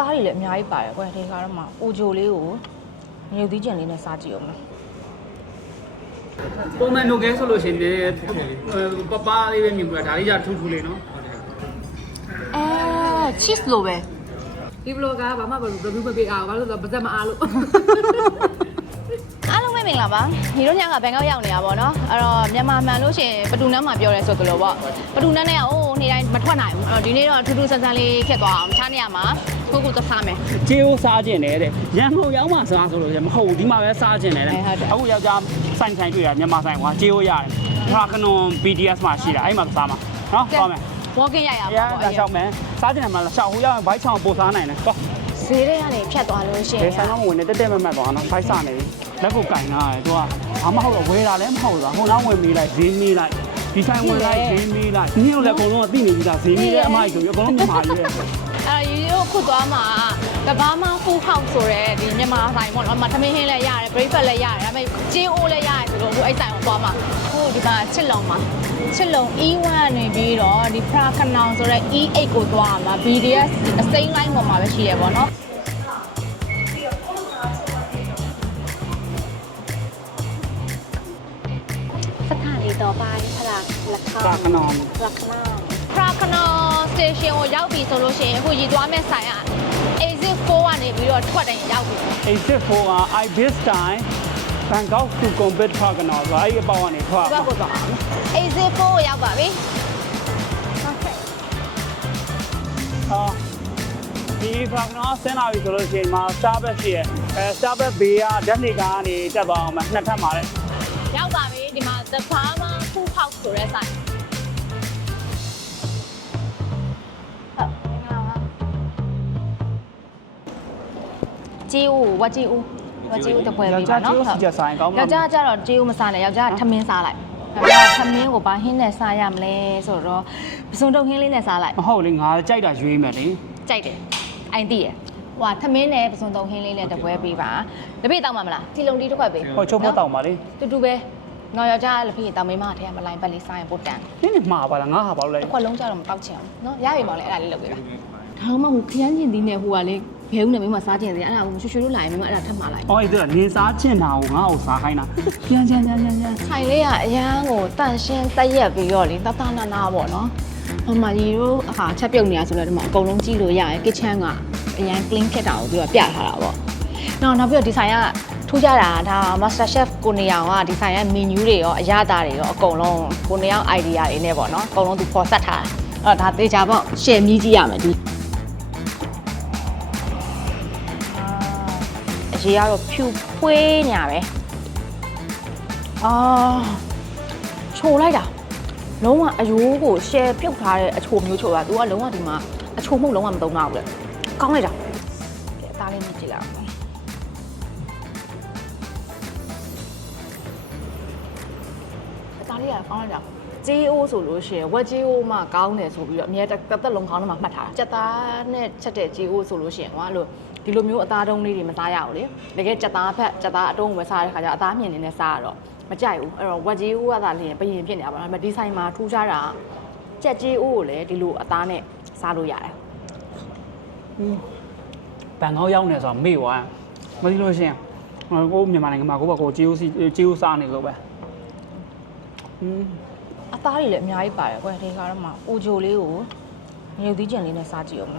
သားတွေလည်းအများကြီးပါတယ်ကွယ်ဒီခါတော့မှအိုဂျိုလေးကိုမြုပ်သီးကျင်လေးနဲ့စားကြည့်အောင်မယ်ပုံမှန်နိုကဲဆိုလို့ရှိရင်ပပလေးပဲမြင်ပြတာဒါလေးじゃထူးထူးလေးနော် cheese လိုပဲ ဒီဘလော့ကဘာမှမလုပ်ဘူးမပေးအောင်ဘာလို့လဲပါဇက်မအားလို့ အားလုံးပဲမင်္ဂလာပါညီတို့ညကဘန်ကောက်ရောက်နေတာပေါ့နော်အဲ့တော့မြန်မာမှန်လို့ရှိရင်ပတူနန်းမှာပြောရဲဆိုကြလို့ပေါ့ပတူနန်းနဲ့အိုးနေ့တိုင်းမထွက်နိုင်ဘူးအဲ့တော့ဒီနေ့တော့ထူးထူးဆန်းဆန်းလေးဖြစ်သွားအောင်တခြားနေရာမှာကိုကိုသွားစားမယ် ကျေးဦးစားကျင်တယ်တဲ့ရန်ကုန်ရောက်မှစားဆိုလို့မဟုတ်ဘူးဒီမှာပဲစားကျင်တယ်တဲ့အခုယောက်ျားဆိုင်တွေ့တာမြန်မာဆိုင်ကွာကျေးဦးရတယ်ခါကနွန် BTS မှာရှိတာအဲ့မှာစားမှာနော်သွားမယ် walking ရရပါပေါ့ အဲ့ရှောက်မယ်စားကျင်တယ်မလားရှောက်ဟိုရောက်ရင်ဘိုက်ချောင်းပို့စားနိုင်တယ်သွား ဈေးတွေကနေဖြတ်သွားလို့ရှိရင် ဆိုင်ကဝင်နေတက်တက်မတ်မတ်သွားနော်ဘိုက်စားနေပြီလက်ကိုကင်ထားတယ်သူကဘာမှဟုတ်တော့ဝယ်တာလည်းမဟုတ်ဘူးဟိုနောက်ဝင်မေးလိုက်ဈေးမေးလိုက်ဒီဆိုင်ဝင်လိုက်ဈေးမေးလိုက်ဒီနေ့လည်းအကုန်လုံးသိနေပြီသားဈေးမေးတဲ့အမိုက်ဆိုပြီးအကုန်လုံးမြန်မာကြီးပဲအဲ့ဒီလိုခုသွားမှာကဘာမှဖူးခောက်ဆိုရဲဒီမြန်မာဆိုင်ပေါ့နော်မသမင်းဟင်းလည်းရတယ် breakfast လည်းရတယ်ဒါပေမဲ့ကျင်းအိုးလည်းရတယ်ဆိုတော့အခုအဲ့ဆိုင်ကိုသွားမှာခုဒီမှာချစ်လုံမှာချစ်လုံ E1 နေပြီးတော့ဒီ Phra Khnaung ဆိုရဲ E8 ကိုသွားမှာ BDS အစိမ်းလိုင်းပေါ်မှာပဲရှိရပေါ့နော်สถานีต่อไปพระขนงพระขนงสเตชันကိုရောက်ပြီဆိုလို့ရှိရင်အခုရည်သွားမဲ့ဆိုင်က Exit 4ကနေပြီးတော့ထွက်တယ်ရောက်ပြီ Exit 4က Ibis Time Bangkok to Compet Phra Khnaung ဆိုအဲ့ဒီအပေါက်ကနေထွက်ဒီဘက်ကိုသွားအောင် Exit 4ကိုရောက်ပါပြီ Okay ဒီ Phra Khnaung ဆင်းလာပြီဆိုလို့ရှိရင်မှာ Starbucks ရှိရStarbucks ဘေးကဓာတ်နေကနေတက်သွားအောင်နှစ်ထပ်မှာလေရောက်ပါပြီဒီမှာ The Farmer Food House ဆိုတဲ့ဆိုင်ကျေးဦးဝကျေးဦးတပွဲပေးပါနော်ယောက်ျားကျတော့ကျေးဦးမစားနဲ့ယောက်ျားထမင်းစားလိုက်ထမင်းကိုဘာဟင်းနဲ့စားရမလဲဆိုတော့ပစုံတုံဟင်းလေးနဲ့စားလိုက်မဟုတ်လေငါကြိုက်တာရွေးမယ်လေကြိုက်တယ်အိုင်သိရဟိုထမင်းနဲ့ပစုံတုံဟင်းလေးနဲ့တပွဲပေးပါတပိတ်တောက်မှာမလားတီလုံတီတစ်ခွက်ပေးဟောချုပ်ဖို့တောက်ပါလေတူပဲငေါ်ယောက်ျားလက်ဖေးတောင်မိမထဲကမလိုင်းပတ်လေးစားရင်ပို့တန်နင်းမှာပါလားငါဟာပါလို့လဲတစ်ခွက်လုံးကျတော့မတောက်ချင်အောင်နော်ရပြီမောင်လေအဲ့ဒါလေးလုပ်ပေးပါဒါမှမဟုတ်ခရမ်းကျင်သီးနဲ့ဟိုကလေဘဲဦးနဲ့မိမစားကျင်သေးအဲ့ဒါကိုရွှေတို့လာရင်မိမအဲ့ဒါထပ်မှာလိုက်ဟောအဲ့ဒါနေစားကျင်တာကိုငါ့ကိုစားခိုင်းတာကျန်ဆိုင်လေးကအရန်ကိုတန့်ရှင်းတက်ရက်ပြီးတော့လေတတနာနာပေါ့နော်ဟိုမှာကြီးတို့အခါချက်ပြုတ်နေတာဆိုတော့ဒီမှာအကုန်လုံးကြည့်လို့ရတယ် kitchen ကအရန် clean ဖြစ်တာကိုသူကပြထားတာပေါ့နောက်ပြီးတော့ဒီဆိုင်ကထူးကြတာဒါ Master Chef ကိုနေအောင်ကဒီဆိုင်ရဲ့ menu တွေရောအရသာတွေရောအကုန်လုံးကိုနေအောင် idea တွေနဲ့ပေါ့နော်အကုန်လုံးသူပေါ်ဆက်ထားတာအဲ့တော့ဒါသေချာပေါ့ share မြည်ကြည့်ရမယ်ဒီအရေးကတော့ဖြူဖွေးညာပဲချိုလိုက်တာလုံးဝအယိုးကို share ပြုတ်ထားတဲ့အချိုမျိုးချိုတာသူကလုံးဝဒီမှာအချိုမှုလုံးဝမသုံးတော့ဘူးလေကောင်းလိုက်တာအသားလေးမြည်ကြည့်လိုက်အောင်လေးကကောင်းလိုက်တာဂျေးအိုးဆိုလို့ရှိရင်ဝက်ဂျေးအိုးမှကောင်းတယ်ဆိုပြီးတော့အမြဲတစ်သက်လုံးကောင်းတယ်မှာမှတ်ထားတာကြက်သားနဲ့ချက်တဲ့ဂျေးအိုးဆိုလို့ရှိရင်ကွာလို့ဒီလိုမျိုးအသားတုံးလေးတွေမစားရဘူးလေတကယ်ကြက်သားဖက်ကြက်သားအတုံးကိုပဲစားတဲ့ခါကျအသားမြင့်နေနဲ့စားရတော့မကြိုက်ဘူးအဲ့တော့ဝက်ဂျေးအိုးကသာလျင်ဘယင်ဖြစ်နေတာပါဒါပေမဲ့ဒီဆိုင်မှာထူးခြားတာကြက်ဂျေးအိုးကိုလည်းဒီလိုအသားနဲ့စားလို့ရတယ်ဘန်ကောက်ရောက်နေဆိုတော့မေ့သွားမသိလို့ရှိရင်ကိုမြန်မာနိုင်ငံမှာကိုဂျေးဦးစားနေလို့ပဲအသားတွေလည်းအများကြီးပါတယ်ကွယ်ဒီခါတော့မှအိုဂျိုလေးကိုမြုပ်သီးကျင်လေးနဲ့စားကြည့်အောင်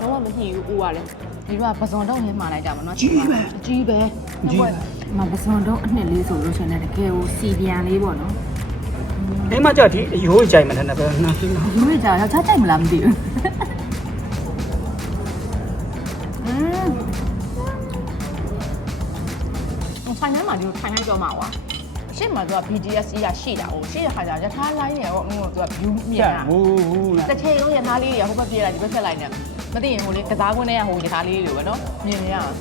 လုံးဝမညှိဘူးအိုးကလည်းဒီကပဇွန်တော့ဟင်းမှာလိုက်ကြမှာနော်ကြီးပဲမပဇွန်တော့အနှစ်လေးဆိုလို့ရှိရင်တကယ်ကိုစီပြန်လေးပေါ့နော်အဲ့မှကြာဒီရိုးကြိုက်မှလည်းပဲနားသိနော်ရိုးကြယောက်ျားကြိုက်မလားမသိဘူးဆိုင်ထဲမှာဒီလိုထိုင်လိုက်တော့မှာကွာရှေ့မှာသူက BGS ရရှိတာကိုရှေ့ရခါကျရထားလိုင်းနေတော့သူက view မြင်တာဟုတ်လားတစ်ချိန်လုံးရထားလေးတွေဟိုဘက်ပြေးလိုက်ဒီဘက်ဆက်လိုက်နေမသိရင်ဟိုလေကစားကွင်းထဲကဟိုရထားလေးတွေပဲနော်မြင်နေရအောင်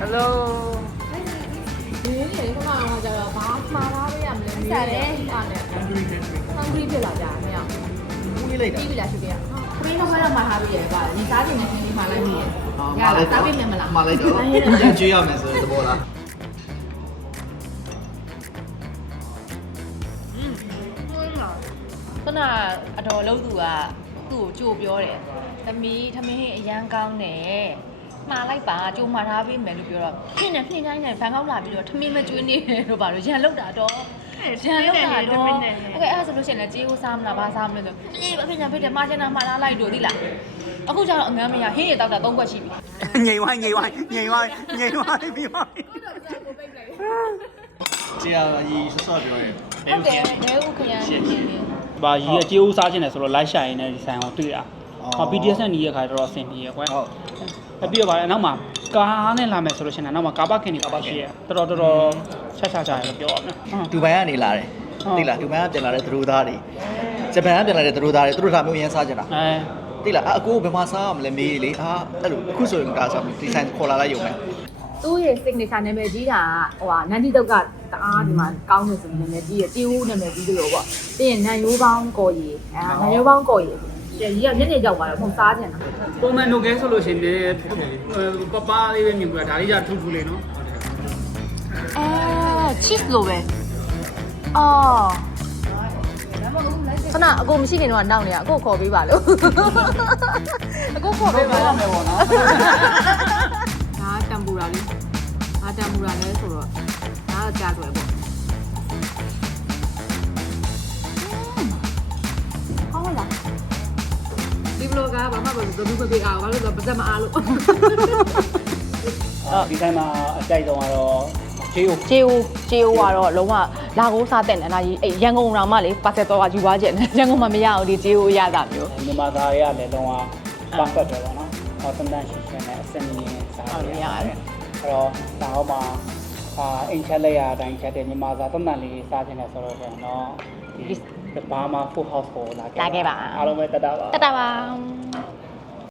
Hello ဒီနေ့ဒီမှာကျတော့ဘာမှားထားပေးရမလဲဆက်တယ်ဟာနဲ့hungry ဖြစ်လာကြတယ်မရဘူးပြီးလိုက်တာပြီးပြီလားရှင်ပြခရင်းတော့မှမှားထားပေးရပါဒီစားချင်တဲ့ခင်းလေးမှာလိုက်နေရရလားစားပေးမယ်မလားမှားလိုက်တော့ပြန်ကျွေးရမယ်ဆိုတဲ့ဘောလားခုနအတော်လုံးသူက သူ့ကိုကြိုပြောတယ်သမီးထမင်းဟင်းအရန်ကောင်းတယ်မှားလိုက်ပါကြိုမှာထားပေးမယ်လို့ပြောတော့နှင်းတိုင်းနဲ့ဘန်ကောက်လာပြီးတော့ထမင်းမကျွေးနေတယ်လို့ပါလို့ရန်လောက်တာတော့ရန်လောက်တာတော့အဲ့ဒါဆိုလို့ရှိရင်လည်းကြေးဦးစားမလားဘာစားမလဲဆိုအေးအဖေညာဖေးတယ်မှားချင်တာမှားလားလိုက်တို့သိလားအခုကျတော့အငမ်းမရဟင်းရတောက်တာ3ခွက်ရှိပြီ ငိမ့်ဝိုင်းပြီးသွားပြီ 这样一说表演， ဟုတ်တယ်လဲဦးခရမ်းရှင်ရှင်လေး ဘာကြီးကကြေးဦးစားခြင်းတယ်ဆိုတော့လိုက်ရှာရင်းနဲ့ဒီဆိုင်ကိုတွေ့တာဟော BTS နဲ့ညီရခါတော့အဆင်ပြေရကွယ် 好， အပြည့်ပါလေနောက်မှာကားနဲ့လာမယ်ဆိုလို့ရှိရင်နောက်မှာကားပါခင်နေပါရှိရတော်ချက်ချကြရလို့ပြောရမယ် 杜拜ကနေလာတယ်သိလား杜拜ကပြန်လာတဲ့သူတို့သားတွေဂျပန်ကပြန်လာတဲ့သူတို့သားတွေသူတို့ဒါမျိုးရန်စားကြတာ အဲ သိလားအကိုဘယ်မှာစားရမလဲမေးလေအဲ့လိုအခုဆိုရင်ကားစားဒီဆိုင်ခေါ်လာလိုက်ရုံပဲ သူ့ရဲ့ signature နာမည်ကြီးတာဟိုဟာနန္ဒီတုတ်ကတအားဒီမှာကောင်းနေဆိုနာမည်ကြီးရဲ့တီဦးနာမည်ကြီးလို့ပေါ့ပြီးရင်နန်ရိုးပေါင်းကော်ရီနန်ရိုးပေါင်းကော်ရီကြီးကညနေရောက်သွားတော့ပုံစားကြတယ် ပုံမှန်နိုကဲဆိုလို့ရှိရင်ပပလေးပဲမြင်ကြတာဒါလေးじゃထူးထူးလေးနော် cheese လို့ပဲအော်ခဏအကိုမရှိနေတော့နောက်နေရအကိုခေါ်ပေးပါလို့အကိုခေါ်ပေးပါလို့ မယ်ပေါ့နော် ဒါတမ်ပူရာလေးဒါတမ်ပူရာလဲဆိုတော့ဒါကကြားဆွဲပေါ့ဟုတ်လားဒီဘလော့ကဘာမှမလုပ်ဘူးပေးအောင်ဘာလို့လဲပတ်သက်မအားလို့ ဒီတိုင်းမှာအကြိုက်ဆုံးကတော့ဂျေယို ဂျေဦးကတော့လုံးဝလာကိုစားတဲ့နာကြီးအဲ့ရန်ကုန်တော်မှလေပါဆက်တော့ယူသွားကြတယ်ရန်ကုန်မှာမရအောင်ဒီဂျေဦးရတာမျိုး မြန်မာသားတွေကလည်းလုံးဝပတ်သက်တယ်ပေါ့နော်ဟောတန်တန်ရှင်းရှင်းနဲ့အစင်မြင်စားရတယ်အဲ့တော့ဒါဟောမှာအိမ်ချက်လက်ရအတိုင်းချက်တဲ့မြန်မာသားတန်တန်လေးစားခြင်းနဲ့ဆိုတော့ကျွန်တော်ဒီဘာမှ full house ပေါ်လာခဲ့ပါအားလုံးပဲတတ်တာပါ တတ်တာပါ